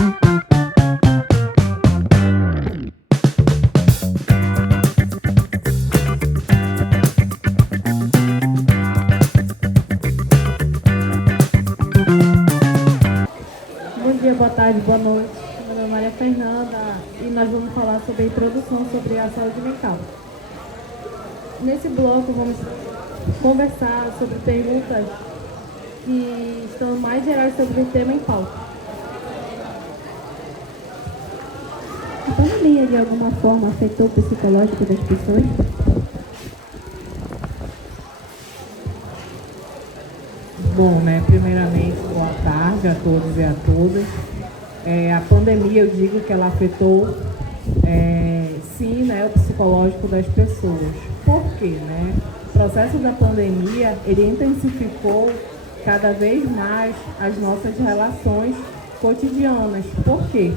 Bom dia, boa tarde, boa noite. Meu nome é Maria Fernanda e nós vamos falar sobre a introdução sobre a saúde mental. Nesse bloco vamos conversar sobre perguntas que estão mais gerais sobre o tema em pauta. A pandemia de alguma forma afetou o psicológico das pessoas? Bom, né, primeiramente, boa tarde a todos e a todas. A pandemia, eu digo que ela afetou, sim, né, o psicológico das pessoas. Por quê, né? O processo da pandemia, ele intensificou cada vez mais as nossas relações cotidianas. Por quê?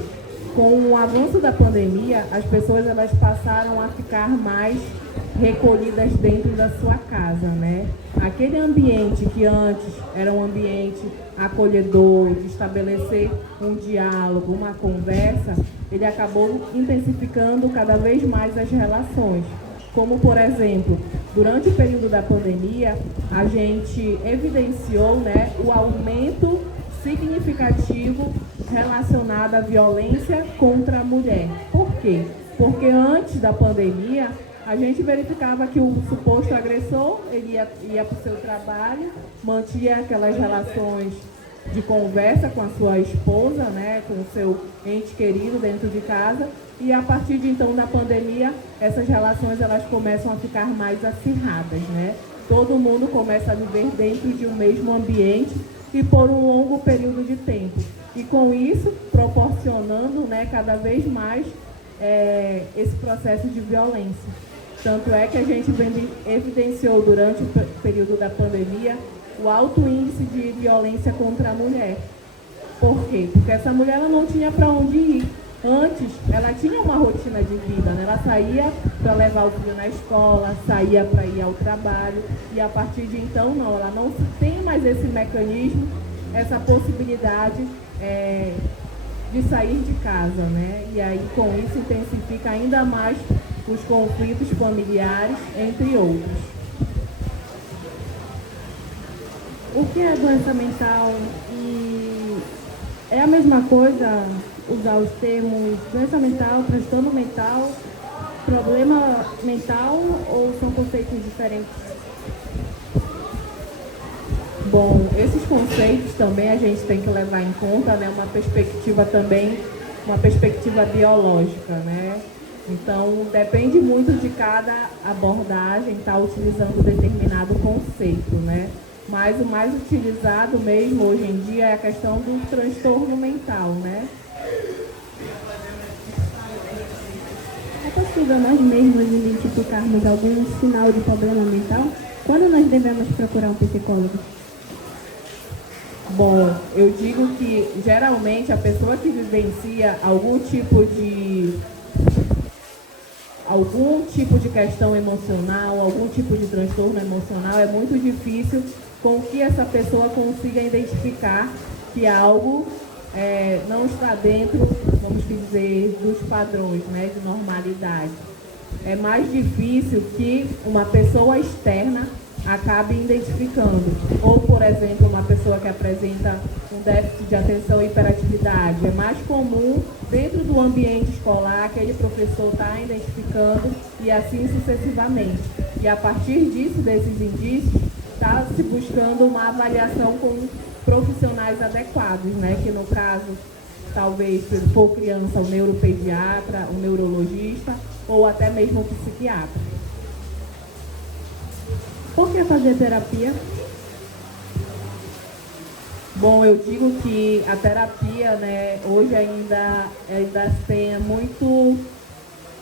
Com o avanço da pandemia, as pessoas elas passaram a ficar mais recolhidas dentro da sua casa, né? Aquele ambiente que antes era um ambiente acolhedor, de estabelecer um diálogo, uma conversa, ele acabou intensificando cada vez mais as relações. Como, por exemplo, durante o período da pandemia, a gente evidenciou, né, o aumento significativo relacionado à violência contra a mulher. Por quê? Porque antes da pandemia, a gente verificava que o suposto agressor ele ia para o seu trabalho, mantinha aquelas relações de conversa com a sua esposa, né, com o seu ente querido dentro de casa, e a partir de então da pandemia, essas relações elas começam a ficar mais acirradas, né? Todo mundo começa a viver dentro de um mesmo ambiente e por um longo período de tempo. E com isso, proporcionando, né, cada vez mais esse processo de violência. Tanto é que a gente evidenciou durante o período da pandemia o alto índice de violência contra a mulher. Por quê? Porque essa mulher ela não tinha para onde ir. Antes, ela tinha uma rotina de vida, né? Ela saía para levar o filho na escola, saía para ir ao trabalho, e a partir de então, não, ela não tem mais esse mecanismo, essa possibilidade de sair de casa, né? E aí, com isso, intensifica ainda mais os conflitos familiares, entre outros. O que é doença mental? E é a mesma coisa usar os termos doença mental, transtorno mental, problema mental, ou são conceitos diferentes? Bom, esses conceitos também a gente tem que levar em conta, né, uma perspectiva também, uma perspectiva biológica, né? Então, depende muito de cada abordagem estar utilizando determinado conceito, né? Mas o mais utilizado mesmo hoje em dia é a questão do transtorno mental, né? É possível nós mesmos identificarmos algum sinal de problema mental? Quando nós devemos procurar um psicólogo? Bom, eu digo que geralmente a pessoa que vivencia algum tipo de questão emocional, algum tipo de transtorno emocional, é muito difícil com que essa pessoa consiga identificar que algo não está dentro, vamos dizer, dos padrões, né, de normalidade. É mais difícil que uma pessoa externa acabe identificando. Ou, por exemplo, uma pessoa que apresenta um déficit de atenção e hiperatividade. É mais comum, dentro do ambiente escolar, aquele professor está identificando e assim sucessivamente. E a partir disso, desses indícios, está se buscando uma avaliação com profissionais adequados, né? Que no caso, talvez, se for criança, o neuropediatra, o neurologista ou até mesmo o psiquiatra. Por que fazer terapia? Bom, eu digo que a terapia, né, hoje ainda tem muito...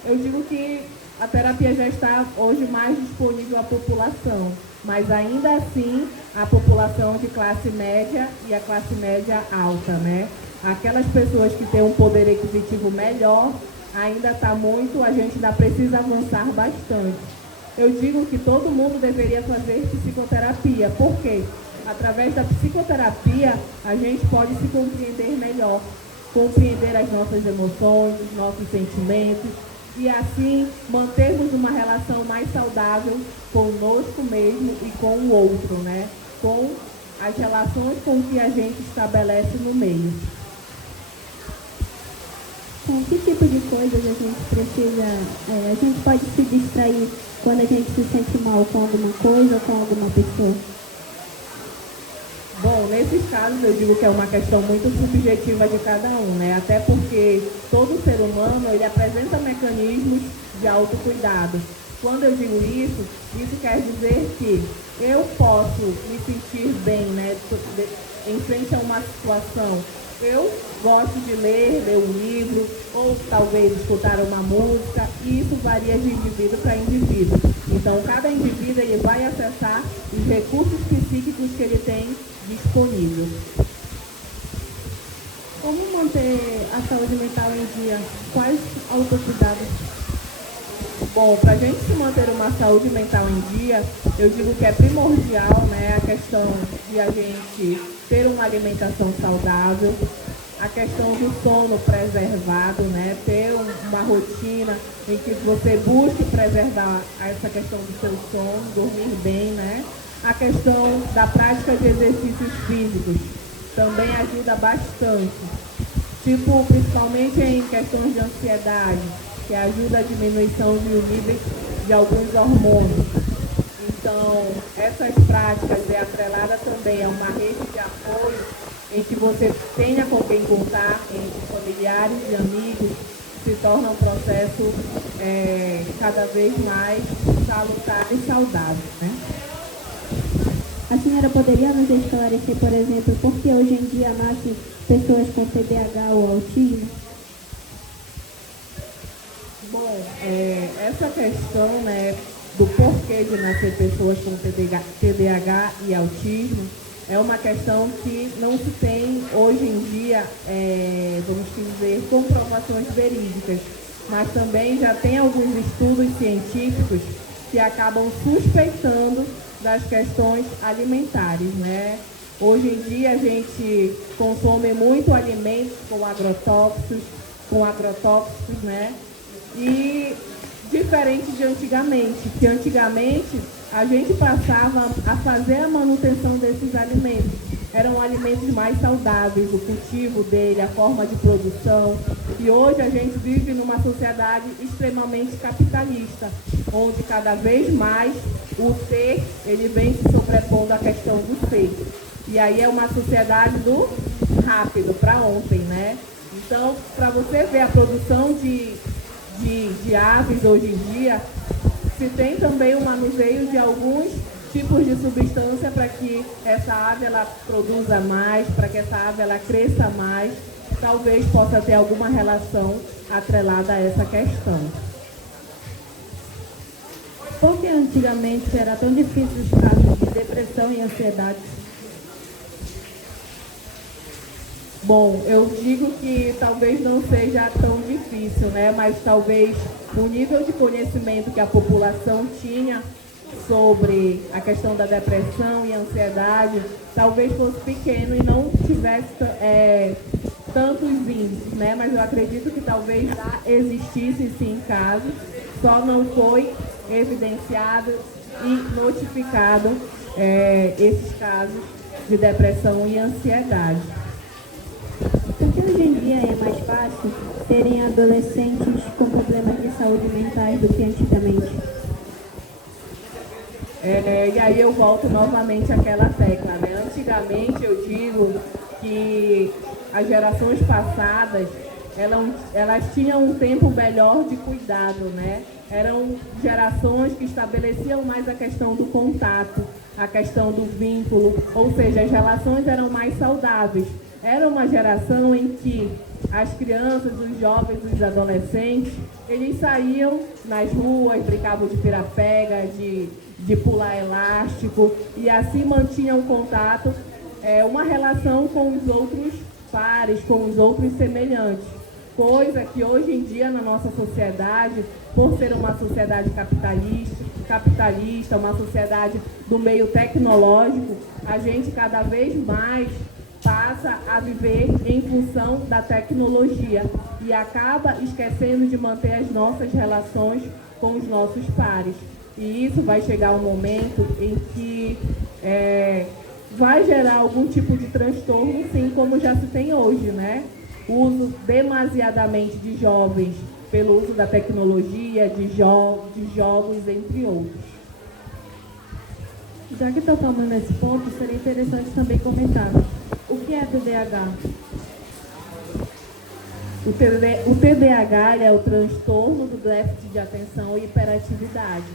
Eu digo que a terapia já está hoje mais disponível à população, mas ainda assim a população de classe média e a classe média alta, né? Aquelas pessoas que têm um poder aquisitivo melhor, ainda está muito, a gente ainda precisa avançar bastante. Eu digo que todo mundo deveria fazer psicoterapia. Por quê? Através da psicoterapia, a gente pode se compreender melhor. compreender as nossas emoções, os nossos sentimentos e assim mantermos uma relação mais saudável conosco mesmo e com o outro, né? Com as relações com que a gente estabelece no meio. Com que tipo de coisas a gente precisa, a gente pode se distrair quando a gente se sente mal com alguma coisa ou com alguma pessoa? Bom, nesses casos eu digo que é uma questão muito subjetiva de cada um, né? Até porque todo ser humano, ele apresenta mecanismos de autocuidado. Quando eu digo isso quer dizer que eu posso me sentir bem, né, em frente a uma situação. Eu gosto de ler um livro, ou talvez escutar uma música, e isso varia de indivíduo para indivíduo. Então, cada indivíduo ele vai acessar os recursos psíquicos que ele tem disponível. Como manter a saúde mental em dia? Quais autocuidados? Bom, para a gente se manter uma saúde mental em dia, eu digo que é primordial, né, a questão de a gente ter uma alimentação saudável, a questão do sono preservado, né, ter uma rotina em que você busque preservar essa questão do seu sono, dormir bem, né, a questão da prática de exercícios físicos também ajuda bastante, tipo, principalmente em questões de ansiedade, que ajuda a diminuição dos níveis de alguns hormônios. Então, essas práticas é atrelada também a uma rede de apoio em que você tenha com quem contar, entre familiares e amigos, se torna um processo cada vez mais salutar e saudável, né? A senhora poderia nos esclarecer, por exemplo, por que hoje em dia nascem pessoas com TDAH ou autismo? Bom, essa questão, né, do porquê de nascer pessoas com TDAH e autismo é uma questão que não se tem hoje em dia, vamos dizer, comprovações verídicas, mas também já tem alguns estudos científicos que acabam suspeitando das questões alimentares, né? Hoje em dia a gente consome muito alimentos com agrotóxicos, né? E diferente de antigamente, que antigamente a gente passava a fazer a manutenção desses alimentos. Eram alimentos mais saudáveis, o cultivo dele, a forma de produção. E hoje a gente vive numa sociedade extremamente capitalista, onde cada vez mais o ter, ele vem se sobrepondo à questão do ser. E aí é uma sociedade do rápido, para ontem, né? Então, para você ver a produção de aves hoje em dia, se tem também o manuseio de alguns tipos de substância para que essa ave ela produza mais, para que essa ave ela cresça mais, talvez possa ter alguma relação atrelada a essa questão. Por que antigamente era tão difícil os casos de depressão e ansiedade? Bom, eu digo que talvez não seja tão difícil, né? Mas talvez o nível de conhecimento que a população tinha sobre a questão da depressão e ansiedade talvez fosse pequeno e não tivesse tantos índices, né? Mas eu acredito que talvez já existisse sim casos, só não foi evidenciado e notificado esses casos de depressão e ansiedade. Porque hoje em dia é mais fácil terem adolescentes com problemas de saúde mentais do que antigamente. E aí eu volto novamente àquela tecla, né? Antigamente eu digo que as gerações passadas, elas tinham um tempo melhor de cuidado, né? Eram gerações que estabeleciam mais a questão do contato, a questão do vínculo, ou seja, as relações eram mais saudáveis. Era uma geração em que as crianças, os jovens, os adolescentes, eles saíam nas ruas, brincavam de pira-pega, de pular elástico, e assim mantinham contato, uma relação com os outros pares, com os outros semelhantes. Coisa que hoje em dia na nossa sociedade, por ser uma sociedade capitalista, uma sociedade do meio tecnológico, a gente cada vez mais passa a viver em função da tecnologia e acaba esquecendo de manter as nossas relações com os nossos pares. E isso vai chegar um momento em que vai gerar algum tipo de transtorno, sim, como já se tem hoje, né? O uso demasiadamente de jovens pelo uso da tecnologia, de jogos, entre outros. Já que tocamos nesse ponto, seria interessante também comentar o que é TDAH. O TDAH é o transtorno do déficit de atenção e hiperatividade.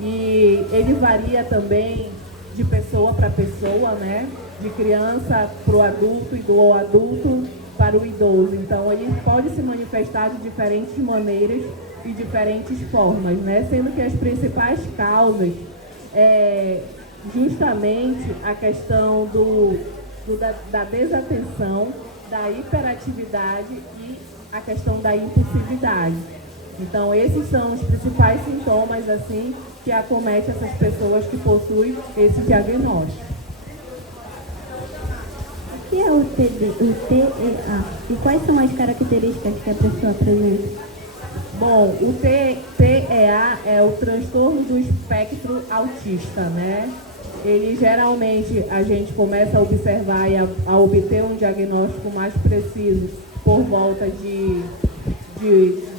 E ele varia também de pessoa para pessoa, né? De criança para o adulto e do adulto para o idoso. Então, ele pode se manifestar de diferentes maneiras e diferentes formas, né? Sendo que as principais causas justamente a questão da desatenção, da hiperatividade e a questão da impulsividade. Então, esses são os principais sintomas assim que acometem essas pessoas que possuem esse diagnóstico. O que é o TEA? E quais são as características que a pessoa apresenta? Bom, o TEA é o transtorno do espectro autista, né? Ele geralmente a gente começa a observar e a obter um diagnóstico mais preciso por volta de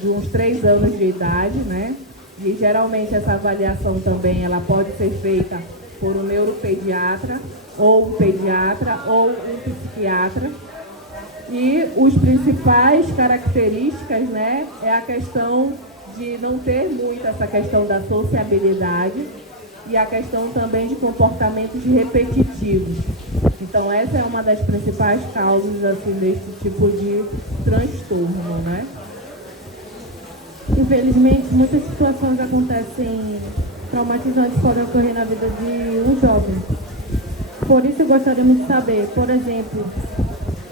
uns 3 anos de idade, né? E geralmente essa avaliação também ela pode ser feita por um neuropediatra, ou um pediatra, ou um psiquiatra. E os principais características, né, é a questão de não ter muito essa questão da sociabilidade e a questão também de comportamentos repetitivos. Então, essa é uma das principais causas assim, desse tipo de transtorno, né? Infelizmente, muitas situações acontecem traumatizantes podem ocorrer na vida de um jovem. Por isso, gostaríamos de saber, por exemplo,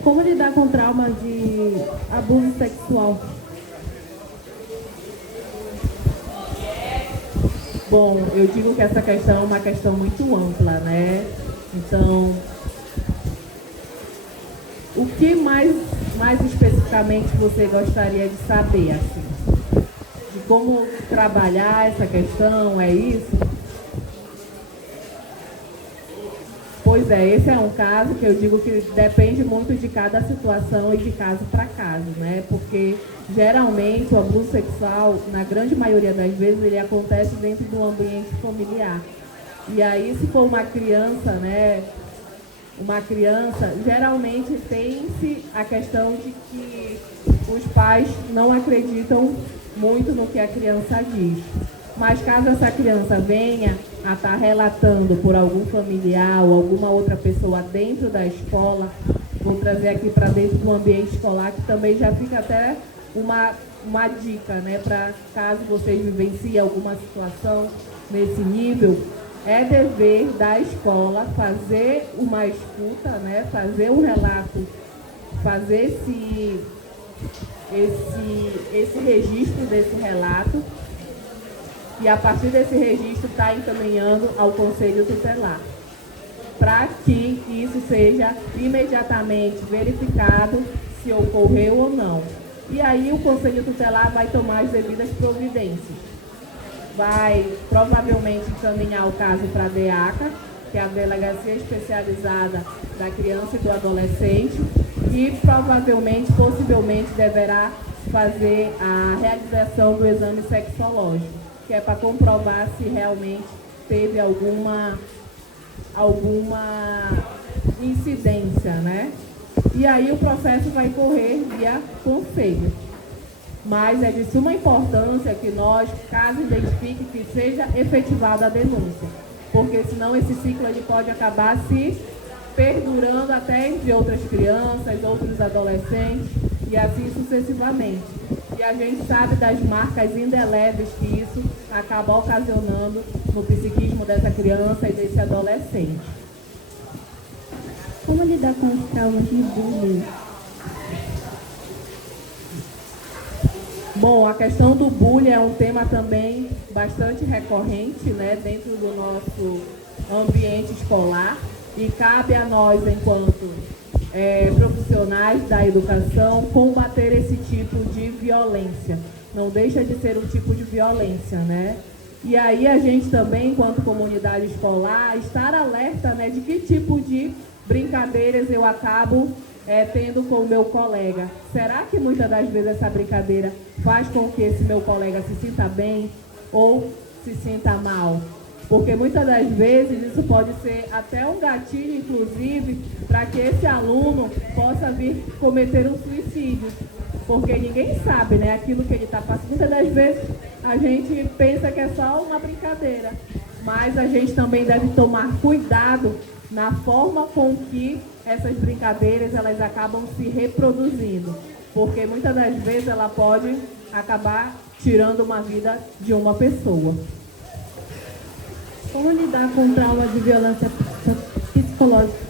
como lidar com traumas de abuso sexual. Bom, eu digo que essa questão é uma questão muito ampla, né? Então, o que mais especificamente você gostaria de saber, assim? De como trabalhar essa questão, é isso? Pois é, esse é um caso que eu digo que depende muito de cada situação e de caso para caso, né? Porque geralmente o abuso sexual, na grande maioria das vezes, ele acontece dentro do ambiente familiar. E aí, se for uma criança, né? Uma criança, geralmente tem-se a questão de que os pais não acreditam muito no que a criança diz. Mas caso essa criança venha a estar relatando por algum familiar ou alguma outra pessoa dentro da escola, vou trazer aqui para dentro do ambiente escolar, que também já fica até uma dica, né, para caso vocês vivenciem alguma situação nesse nível, é dever da escola fazer uma escuta, né, fazer um relato, fazer esse registro desse relato, e a partir desse registro está encaminhando ao Conselho Tutelar, para que isso seja imediatamente verificado se ocorreu ou não. E aí o Conselho Tutelar vai tomar as devidas providências. Vai provavelmente encaminhar o caso para a DEACA, que é a Delegacia Especializada da Criança e do Adolescente, e provavelmente, possivelmente, deverá fazer a realização do exame sexológico, que é para comprovar se realmente teve alguma incidência, né? E aí o processo vai correr via conselho. Mas é de suma importância que nós, caso identifique, que seja efetivada a denúncia, porque senão esse ciclo ele pode acabar se perdurando até entre outras crianças, outros adolescentes e assim sucessivamente. E a gente sabe das marcas indeléveis que isso acaba ocasionando no psiquismo dessa criança e desse adolescente. Como lidar com os traumas de bullying? Bom, a questão do bullying é um tema também bastante recorrente, né, dentro do nosso ambiente escolar, e cabe a nós, enquanto profissionais da educação combater esse tipo de violência. Não deixa de ser um tipo de violência, né? E aí a gente também, enquanto comunidade escolar, estar alerta, né, de que tipo de brincadeiras eu acabo tendo com o meu colega. Será que muitas das vezes essa brincadeira faz com que esse meu colega se sinta bem ou se sinta mal? Porque muitas das vezes isso pode ser até um gatilho, inclusive, para que esse aluno possa vir cometer um suicídio. Porque ninguém sabe, né, aquilo que ele está passando. Muitas das vezes a gente pensa que é só uma brincadeira, mas a gente também deve tomar cuidado na forma com que essas brincadeiras elas acabam se reproduzindo. Porque muitas das vezes ela pode acabar tirando uma vida de uma pessoa. Como lidar com trauma de violência psicológica?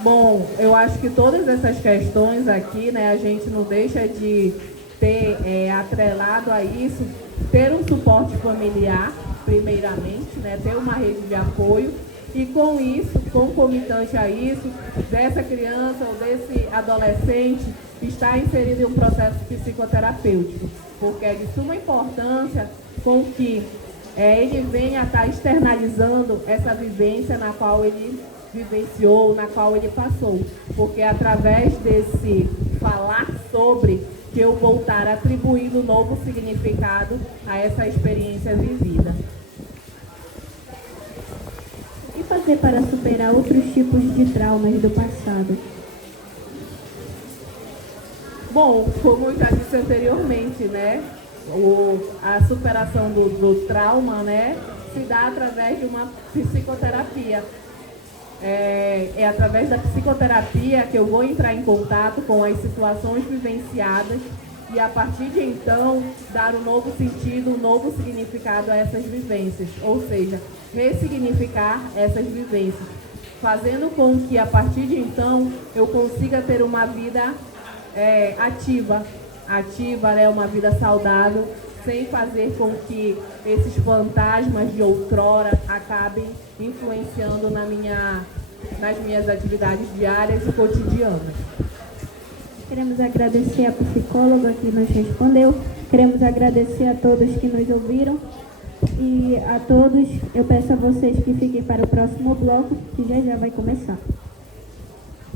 Bom, eu acho que todas essas questões aqui, né, a gente não deixa de ter atrelado a isso, ter um suporte familiar, primeiramente, né, ter uma rede de apoio e com isso, concomitante a isso, dessa criança ou desse adolescente estar inserido em um processo psicoterapêutico, porque é de suma importância com que ele venha a estar externalizando essa vivência na qual ele vivenciou, na qual ele passou, porque é através desse falar sobre que eu vou estar atribuindo novo significado a essa experiência vivida. O que fazer para superar outros tipos de traumas do passado? Bom, como eu já disse anteriormente, né, a superação do trauma, né, se dá através de uma psicoterapia. É através da psicoterapia que eu vou entrar em contato com as situações vivenciadas e, a partir de então, dar um novo sentido, um novo significado a essas vivências, ou seja, ressignificar essas vivências, fazendo com que, a partir de então, eu consiga ter uma vida ativa, né, uma vida saudável, sem fazer com que esses fantasmas de outrora acabem influenciando nas minhas atividades diárias e cotidianas. Queremos agradecer a psicóloga que nos respondeu, queremos agradecer a todos que nos ouviram e a todos, eu peço a vocês que fiquem para o próximo bloco, que já vai começar.